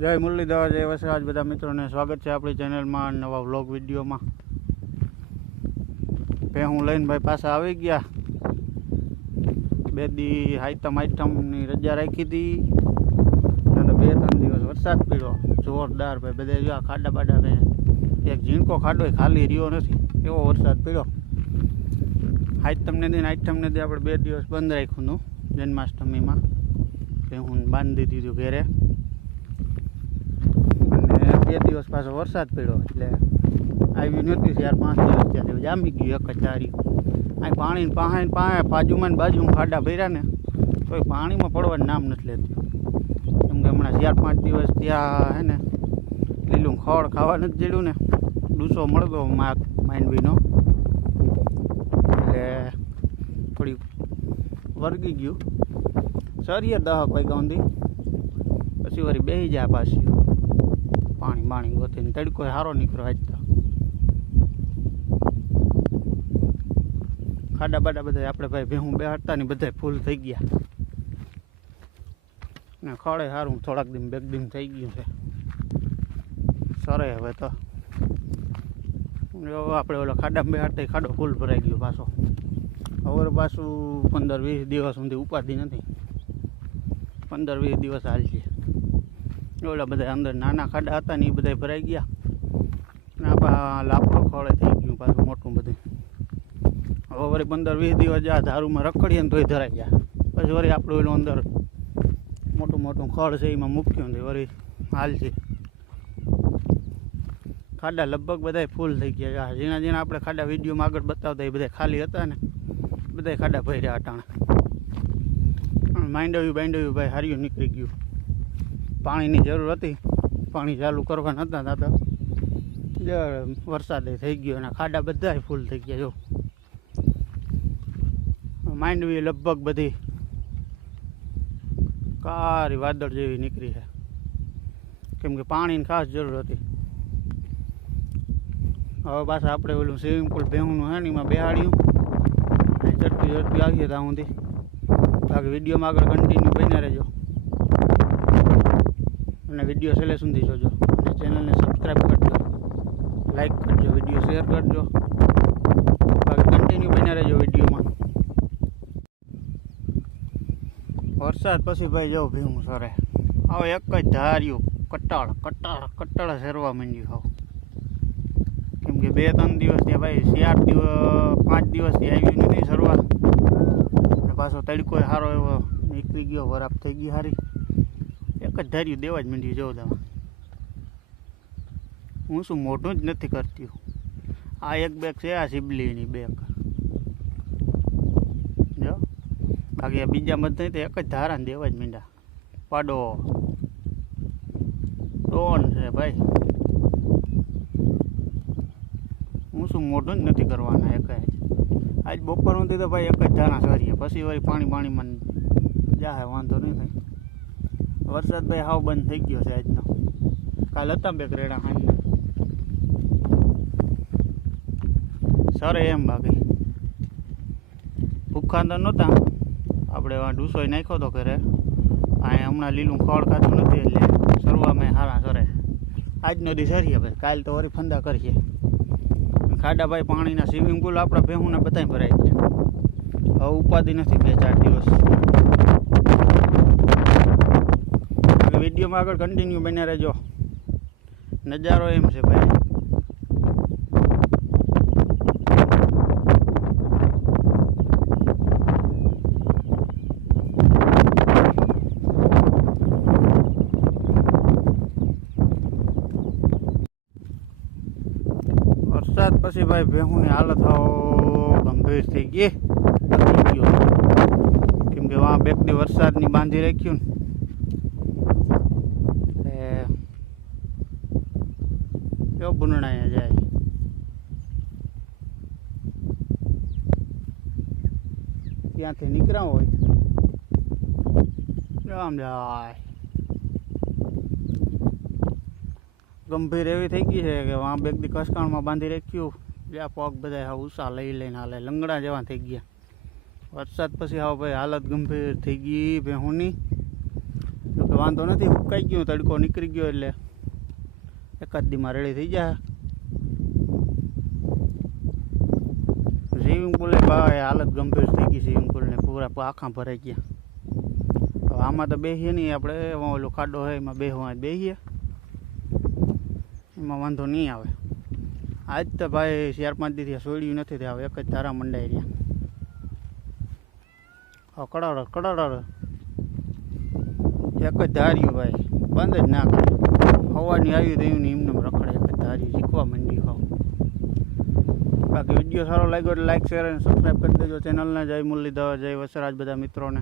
જય મુરલીધર, જય વસરાજ. બધા મિત્રોને સ્વાગત છે આપણી ચેનલમાં નવા વ્લોગ વિડીયોમાં. પે હું લઈને ભાઈ પાછા આવી ગયા. બે દી આઈટમ આઈટમની રજા રાખી હતી. અને બે ત્રણ દિવસ વરસાદ પડ્યો. જોરદાર ભાઈ, બધે જો ખાડા બાડા ને એક ઝીણકો ખાડો ખાલી રહ્યો નથી. એવો વરસાદ પડ્યો. આઈટમને દિન આઈટમને દી આપણે બે દિવસ બંધ રાખ્યું હતું જન્માષ્ટમીમાં. પે હું બાંધી દીધું ઘેરે. દિવસ પાછો વરસાદ પડ્યો એટલે આવી નહોતી ચાર પાંચ દિવસ ત્યાં જામી ગયું એક ધારી અહીં પાણી પાસે પાસે બાજુમાં બાજુમાં ખાડા ભર્યા ને, તોય પાણીમાં પડવાનું નામ નથી લેતું. કેમ કે હમણાં ચાર પાંચ દિવસ ત્યાં હે ને, લીલું ખોળ ખાવા નથી જડ્યું ને, ડૂસો મળતો માંડવીનો એટલે થોડી વર્ગી ગયું. સરીએ દહ વાગ્યા સુધી પછી વળી બેસી જાય પાછી. પાણી બાણી ગોતીને તડકો સારો નીકળ્યો આજ તો. ખાડા બાડા બધા આપણે ભાઈ ભેહું બેહાડતા ને બધા ફૂલ થઈ ગયા. ને ખડે સારું થોડાક દિન બેક દિન થઈ ગયું છે. સરે હવે તો. આપણે ઓલો ખાડામાં બેહાડતા ખાડો ફૂલ ભરાઈ ગયો પાછો. હવે પાછું પંદર વીસ દિવસ સુધી ઉપાધિ નથી. પંદર વીસ દિવસ હાલશે ઓલા બધા અંદર નાના ખાડા હતા ને એ બધા ભરાઈ ગયા. ને આપણા લાકડો ખોળે થઈ ગયું પાછું મોટું બધું. હવે વળી પંદર વીસ દિવસ આ ધારુમાં રખડીએ ને તોય ધરાઈ ગયા. પછી વળી આપણું એનું અંદર મોટું મોટું ખળ છે એમાં મૂક્યું ને વળી હાલ છે. ખાડા લગભગ બધા ફૂલ થઈ ગયા ઝીણા ઝીણા આપણે ખાડા વિડીયોમાં આગળ બતાવતા એ બધા ખાલી હતા ને. બધા ખાડા ભર્યા અટાણે માંડવ્યું બાંડવ્યું ભાઈ હાર્યું નીકળી ગયું. પાણીની જરૂર હતી. પાણી ચાલુ કરવા નહોતા દાદા વરસાદે થઈ ગયો અને ખાડા બધા ફૂલ થઈ ગયા, જો. માંડવી લગભગ બધી. કારી વાદળ જેવી નીકળી છે. કેમ કે પાણીની ખાસ જરૂર હતી. હવે પાછા આપણે ઓલું સ્વિમિંગ પુલ ભેહુંનું છે એમાં બેહાડ્યું. ઝડપી ચડતી આવીએ ત્યાં સુધી. બાકી વિડીયોમાં આગળ કન્ટિન્યુ બન્યા રહેજો. અને વીડિયો છેલ્લે જોજો. અને ચેનલને સબસ્ક્રાઈબ કરજો. લાઈક કરજો, વીડિયો શેર કરજો. બાકી કન્ટિન્યુ બન્યા રહેજો વિડીયોમાં. વરસાદ પછી ભાઈ જવું ભીમું સરે. હવે એક જ ધાર્યું. કટાળ કટાળ કટાળ શેરવા માંડ્યું હાવ કેમ કે બે, ત્રણ દિવસ ત્યાં ભાઈ. ચાર દિવસ, પાંચ દિવસથી આવ્યું નથી અને પાછો તડકો સારો એવો નીકળી ગયો, વરાપ થઈ ગઈ સારી એક જ ધાર્યું દેવા જ માંડ્યું જવું તમે. હું શું મોઢું જ નથી કરતી આ એક બેગ છે, આ સિબલીની બેગ. જો. બાકી બીજા બધા તો એક જ ધારાને દેવા જ મીંડા પાડો. ડોન છે ભાઈ. હું શું મોઢું જ નથી કરવાના એક જ આજ બપોર સુધી તો ભાઈ એક જ ધારા સરીએ. પછી વળી પાણી પાણીમાં જાય વાંધો નહીં થાય. વરસાદ ભાઈ હાવ બંધ થઈ ગયો છે આજનો. કાલ હતા બે રેડા હાંજના. સરે એમ બાકી. ભૂખા તો નહોતા. આપણે ડૂસોય નાખ્યો તો ઘરે. અહીંયા હમણાં લીલું ખડ ખાતું નથી એટલે સરવામાં સારા સરે. આજનો દી સરીએ ભાઈ, કાલ તો વરી ફંદા કરીએ. ખાડા ભાઈ પાણીના સ્વિમિંગ પુલ આપણા ભેહુંને બધા ભરાઈ ગયા. હવે ઉપાધિ નથી બે ચાર દિવસ. વિડીયોમાં આગળ કન્ટિન્યુ બન્યા રહેજો. નજારો એમ છે ભાઈ. વરસાદ પછી ભાઈ ભેહુંની હાલત ગંભીર થઈ ગઈ. કેમ કે વાં બેકડી વરસાદની બાંધી રાખ્યું ને એટલે કેવો બુનણાયા જાય? ત્યાંથી નીકળ્યા હોય. રામ જાય. ગંભીર એવી થઈ ગઈ છે કે વાં બેગ દી કસકાણમાં બાંધી રાખ્યું. જ્યાં પગ બધા હા ઉષા લઈ લઈને હાલે. લંગડા જેવા થઈ ગયા. વરસાદ પછી હાવ ભાઈ હાલત ગંભીર થઈ ગઈ ભેહુંની. જો કે વાંધો નથી ઉકાઈ ગયું તડકો, નીકળી ગયો એટલે. એકાદ દીમાં રેડી થઈ જાય સ્વિમિંગ પુલ ભાઈ હાલત ગંભીર થઈ ગઈ સ્વિમિંગ પુલને પૂરા આખા ભરાઈ ગયા. હવે આમાં તો બેસીએ નહીં આપણે ઓલો ખાડો હોય, એમાં બેસવા બેસીએ એમાં વાંધો નહીં આવે. આજ તો ભાઈ ચાર પાંચ દીથી સોડ્યું નથી હવે એક જ ધારા મંડાઈ રહ્યા. હવે કડાડો કડાડો. એક જ ધાર્યું ભાઈ, બંધ જ ના કરે હવાની આવ્યું રહ્યું ને એમને રખડે એક ધારી શીખવા માંડી ખાવ બાકી વીડિયો સારો લાગ્યો એટલે લાઈક શેર અને સબસ્ક્રાઈબ કરી દેજો. ચેનલને જય મુરલીધર, જય વસરાજ બધા મિત્રોને.